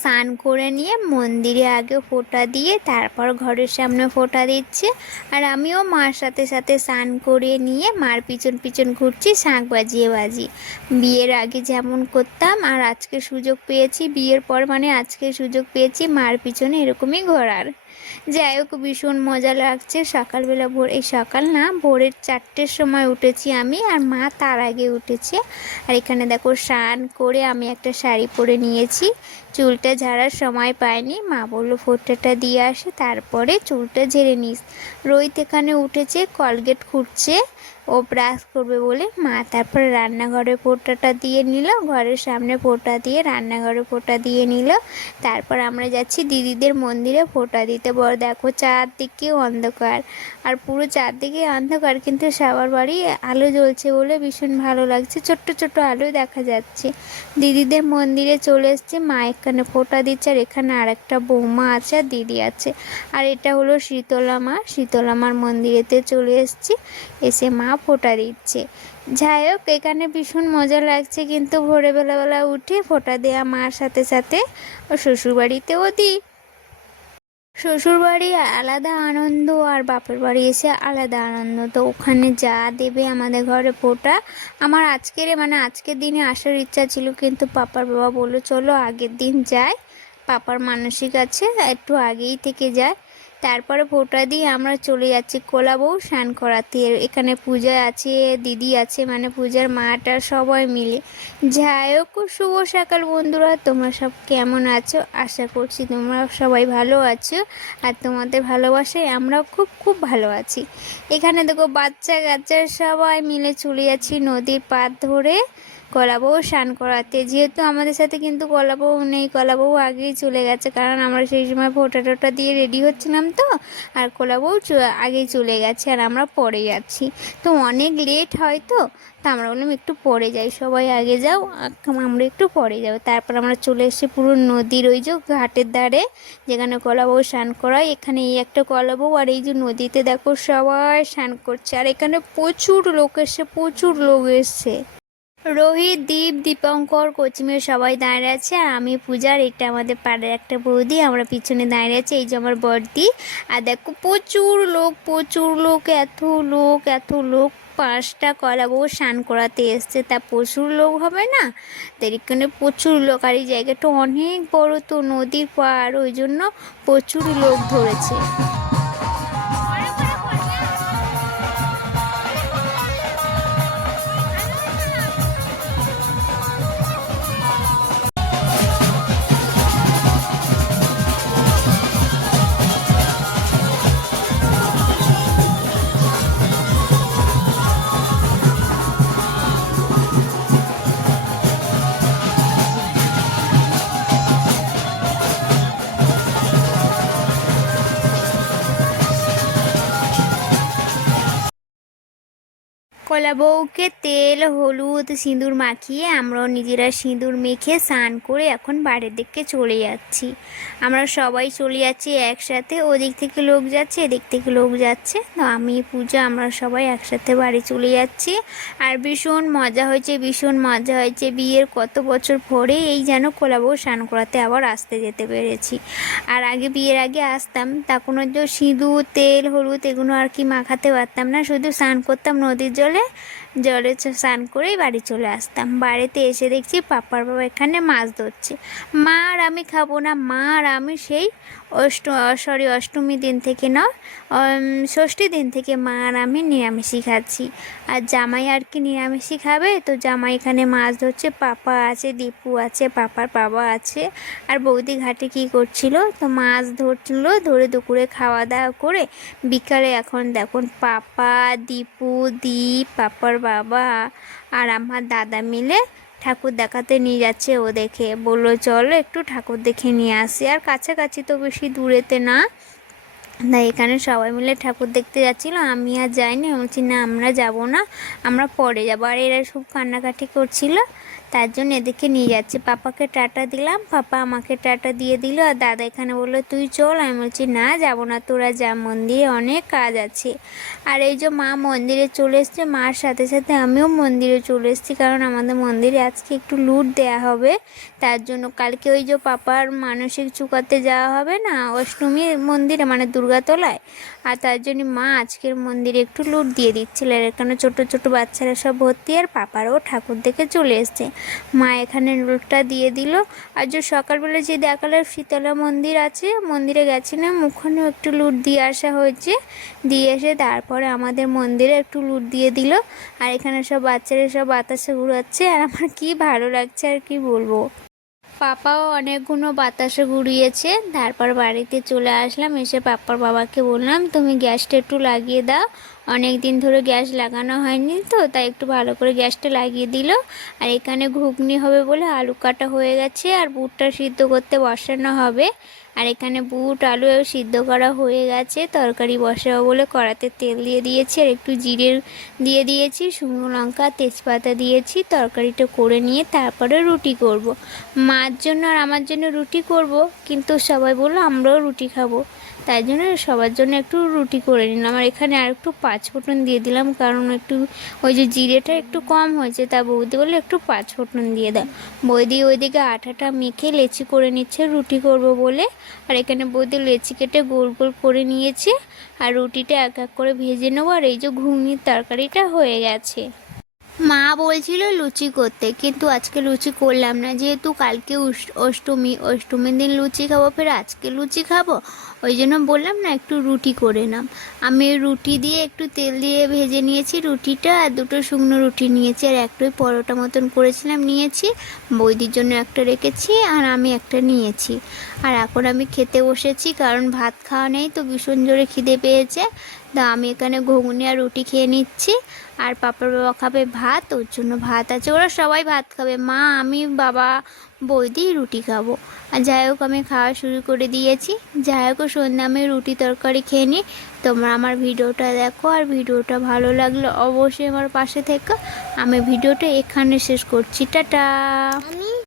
স্নান করে নিয়ে মন্দিরে আগে ফোঁটা দিয়ে তারপর ঘরের সামনে ফোঁটা দিচ্ছে। আর আমিও মার সাথে সাথে স্নান করিয়ে নিয়ে মার পিছন পিছন ঘুরছি শাঁখ বাজিয়ে বাজিয়ে। বিয়ের আগে যেমন করতাম, আর আজকে সুযোগ পেয়েছি, বিয়ের পর মানে আজকে সুযোগ পেয়েছি মার পিছনে এরকমই ঘোরার। যাই হোক, ভীষণ মজা লাগছে। সকালবেলা এই সকাল না, ভোরের 4টের সময় উঠেছি আমি, আর মা তার আগে উঠেছে। আর এখানে দেখো স্নান করে আমি একটা শাড়ি পরে নিয়েছি। চুলটা ঝাড়ার সময় পাইনি, মা বললো ফোঁটাটা দিয়ে আসে তারপরে চুলটা ঝেড়ে নিস। রোহিত এখানে উঠেছে, কলগেট খুঁড়ছে, ও ব্রাশ করবে বলে। মা তারপরে রান্নাঘরে ফোঁটাটা দিয়ে নিল, ঘরের সামনে ফোঁটা দিয়ে রান্নাঘরে ফোঁটা দিয়ে নিল। তারপর আমরা যাচ্ছি দিদিদের মন্দিরে ফোঁটা দিতে। বড় দেখো চারদিকে অন্ধকার, আর পুরো চারদিকে অন্ধকার, কিন্তু সবার বাড়ি আলো জ্বলছে বলে ভীষণ ভালো লাগছে, ছোট্ট ছোট্ট আলো দেখা যাচ্ছে। দিদিদের মন্দিরে চলে এসছে, মা এখানে ফোঁটা দিচ্ছে, আর এখানে আর একটা বৌমা আছে আর দিদি আছে। আর এটা হলো শীতলা মা, শীতলা মার মন্দিরেতে চলে এসছি, এসে মা ফোঁটা দিচ্ছে। যাই হোক, এখানে ভীষণ মজা লাগছে, কিন্তু ভোরে বেলাবেলা উঠে ফোঁটা দেওয়া মার সাথে সাথে ও শ্বশুরবাড়িতেও দিই। শ্বশুরবাড়ি আলাদা আনন্দ, আর বাপের বাড়ি এসে আলাদা আনন্দ। তো ওখানে যা দেবে আমাদের ঘরে ফোঁটা, আমার আজকের দিনে আসার ইচ্ছা ছিল, কিন্তু পাপার বাবা বললো চলো আগের দিন যাই, পাপার মানসিক আছে, একটু আগেই থেকে যায়। তারপরে ফোঁটা দিয়ে আমরা চলে যাচ্ছি কোলাবউ স্নান করাতে। এখানে পূজা আছে, দিদি আছে, মানে পূজার মাটা সবাই মিলে। যাই হোক, শুভ সকাল বন্ধুরা, তোমরা সব কেমন আছো? আশা করছি তোমরা সবাই ভালো আছো, আর তোমাদের ভালোবাসায় আমরাও খুব খুব ভালো আছি। এখানে দেখো বাচ্চা কাচ্চা সবাই মিলে চলে যাচ্ছি নদীর পাড় ধরে কলাবউ স্নান করাতে। যেহেতু আমাদের সাথে কিন্তু কলাবউ নেই, কলাবউ আগেই চলে গেছে, কারণ আমরা সেই সময় ফোঁটা টোটা দিয়ে রেডি হচ্ছিলাম তো, আর কলাবউ আগেই চলে গেছে, আর আমরা পরে যাচ্ছি। তো অনেক লেট হয়, তো আমরা বললাম একটু পরে যাই, সবাই আগে যাও, আমরা একটু পরে যাবো। তারপর আমরা চলে এসেছি পুরো নদীর ওই যে ঘাটের ধারে, যেখানে কলাবউ স্নান করায়। এখানে এই একটা কলাবউ, আর এই যে নদীতে দেখো সবাই স্নান করছে, আর এখানে প্রচুর লোক এসছে। রোহিত, দীপ, দীপঙ্কর, কোচিমের সবাই দাঁড়িয়ে আছে, আর আমি পূজার, এটা আমাদের পাড়ার একটা বৌদি, আমরা পিছনে দাঁড়িয়ে আছি, এই যে আমার বড়দি। আর দেখো প্রচুর লোক, এত লোক। 5টা কলাবউ স্নান করাতে এসছে, তা প্রচুর লোক হবে না? তো এখানে প্রচুর লোক, আর এই জায়গাটা অনেক বড়, তো নদীর পাড়, ওই জন্য প্রচুর লোক ধরেছে। কলাবউকে তেল, হলুদ, সিঁদুর মাখিয়ে আমরাও নিজেরা সিঁদুর মেখে স্নান করে এখন বাড়ির দিকে চলে যাচ্ছি। আমরা সবাই চলে যাচ্ছি একসাথে, ওদিক থেকে লোক যাচ্ছে, এদিক থেকে লোক যাচ্ছে, তো আমি পূজা আমরা সবাই একসাথে বাড়ি চলে যাচ্ছি। আর ভীষণ মজা হয়েছে, বিয়ের কত বছর পরে এই যেন কলাবউ স্নান করাতে আবার আসতে যেতে পেরেছি। আর বিয়ের আগে আসতাম, তখন যে সিঁদুর, তেল, হলুদ এগুলো আর কি মাখাতে পারতাম না, শুধু স্নান করতাম নদীর জলে স্নান করেই বাড়ি চলে আসতাম। বাড়িতে এসে দেখছি পাপার বাবা এখানে মাছ ধরছে। মা আর আমি খাবো না, মা আর আমি সেই অষ্টমী দিন থেকে না, ষষ্ঠী দিন থেকে মা আর আমি নিরামিষই খাচ্ছি। আর জামাই আর কি নিরামিষই খাবে, তো জামাই এখানে মাছ ধরছে, পাপা আছে, দীপু আছে, পাপার বাবা আছে, আর বৌদি ঘাটে কি করছিল, তো মাছ ধরছিল, ধরে দুপুরে খাওয়া দাওয়া করে বিকালে এখন দেখুন পাপা, দীপু, দীপ, পাপার বাবা আর আমার দাদা মিলে ঠাকুর দেখাতে নিয়ে যাচ্ছে। ও দেখে বললো চলো একটু ঠাকুর দেখে নিয়ে আসি, আর কাছাকাছি তো বেশি দূরেতে না, তাই এখানে সবাই মিলে ঠাকুর দেখতে যাচ্ছিলো। আমি আর যাইনি, বলছি না আমরা যাব না, আমরা পরে যাবো। আর এরা খুব কান্নাকাটি করছিল, তার জন্য এদিকে নিয়ে যাচ্ছি। পাপাকে টাটা দিলাম, পাপা আমাকে টাটা দিয়ে দিল। আর দাদা এখানে বললো তুই চল। আমি বলছি না, যাবো না, তোরা যা, মন্দিরে অনেক কাজ আছে। আর এই যে মা মন্দিরে চলে এসছে, মার সাথে সাথে আমিও মন্দিরে চলে এসেছি, কারণ আমাদের মন্দিরে আজকে একটু লুট দেয়া হবে। তার জন্য কালকে ওই যে পাপার মানসিক চুকাতে যাওয়া হবে না অষ্টমী মন্দিরে, মানে দুর্গাতলায়, আর তার জন্য মা আজকের মন্দিরে একটু লুট দিয়ে দিচ্ছিল। আর এখানে ছোট ছোট বাচ্চারা সব ভর্তি, আর পাপারও ঠাকুর দেখে চলে এসছে। মা এখানে লুটটা দিয়ে দিল। আর যে সকালবেলা যে দেখালাম শীতলা মন্দির আছে, মন্দিরে গেছিলাম, ওখানেও একটু লুট দিয়ে আসা হয়েছে। দিয়ে এসে তারপরে আমাদের মন্দিরে একটু লুট দিয়ে দিল। আর এখানে সব বাচ্চারা সব বাতাসে ঘুরাচ্ছে, আর আমার কি ভালো লাগছে আর কি বলবো। পাপাও অনেকগুলো বাতাসে ঘুরিয়েছে। তারপর বাড়িতে চলে আসলাম, এসে পাপার বাবাকে বললাম তুমি গ্যাসটা একটু লাগিয়ে দাও, অনেক দিন ধরে গ্যাস লাগানো হয়নি তো, তাই একটু ভালো করে গ্যাসটা লাগিয়ে দিল। আর এখানে ঘুগনি হবে বলে আলু কাটা হয়ে গেছে, আর বুটটা সিদ্ধ করতে বসানো হবে। আর এখানে বুট আলু সিদ্ধ করা হয়ে গেছে, তরকারি বসাবো বলে কড়াতে তেল দিয়ে দিয়েছি, আর একটু জিরে দিয়ে দিয়েছি, শুকনো লঙ্কা তেজপাতা দিয়েছি। তরকারিটা করে নিয়ে তারপরে রুটি করব। মার জন্য আর আমার জন্য রুটি করব, কিন্তু সবাই বললো আমরাও রুটি খাবো, তাই জন্য সবার জন্য একটু রুটি করে নিলাম। আর এখানে আর একটু পাঁচফোড়ন দিয়ে দিলাম, কারণ একটু ওই যে জিরেটা একটু কম হয়েছে, তা বৌদি বললো একটু পাঁচফোড়ন দিয়ে দাও। বৌদি ওইদিকে আটাটা মেখে লেচি করে নিচ্ছে রুটি করব বলে। আর এখানে বৌদি লেচি কেটে গোল গোল করে নিয়েছে, আর রুটিটা এক এক করে ভেজে নেবো। আর এই যে ঘুগনির তরকারিটা হয়ে গেছে। মা বলছিল লুচি করতে, কিন্তু আজকে লুচি করলাম না, যেহেতু কালকে অষ্টমীর দিন লুচি খাবো, ফের আজকে লুচি খাবো, ওই জন্য বললাম না একটু রুটি করে নাম। আমি রুটি দিয়ে একটু তেল দিয়ে ভেজে নিয়েছি রুটিটা, আর দুটো শুকনো রুটি নিয়েছি, আর একটাই পরোটা মতন করেছিলাম নিয়েছি, বৌদির জন্য একটা রেখেছি, আর আমি একটা নিয়েছি। আর এখন আমি খেতে বসেছি, কারণ ভাত খাওয়া নেই তো ভীষণ জোরে খিদে পেয়েছে। তা আমি এখানে ঘুগনি আর রুটি খেয়ে নিচ্ছি। আর পাপার বাবা খাবে ভাত, ওর জন্য ভাত আছে, ওরা সবাই ভাত খাবে, মা আমি বাবা বৌদি রুটি খাবো। আর যাই হোক আমি খাওয়া শুরু করে দিয়েছি। যাই হোক সন্ধ্যা আমি রুটি তরকারি খেয়ে নিই। তোমরা আমার ভিডিওটা দেখো, আর ভিডিওটা ভালো লাগলে অবশ্যই আমার পাশে থেকো। আমি ভিডিওটা এখানে শেষ করছি, টাটা।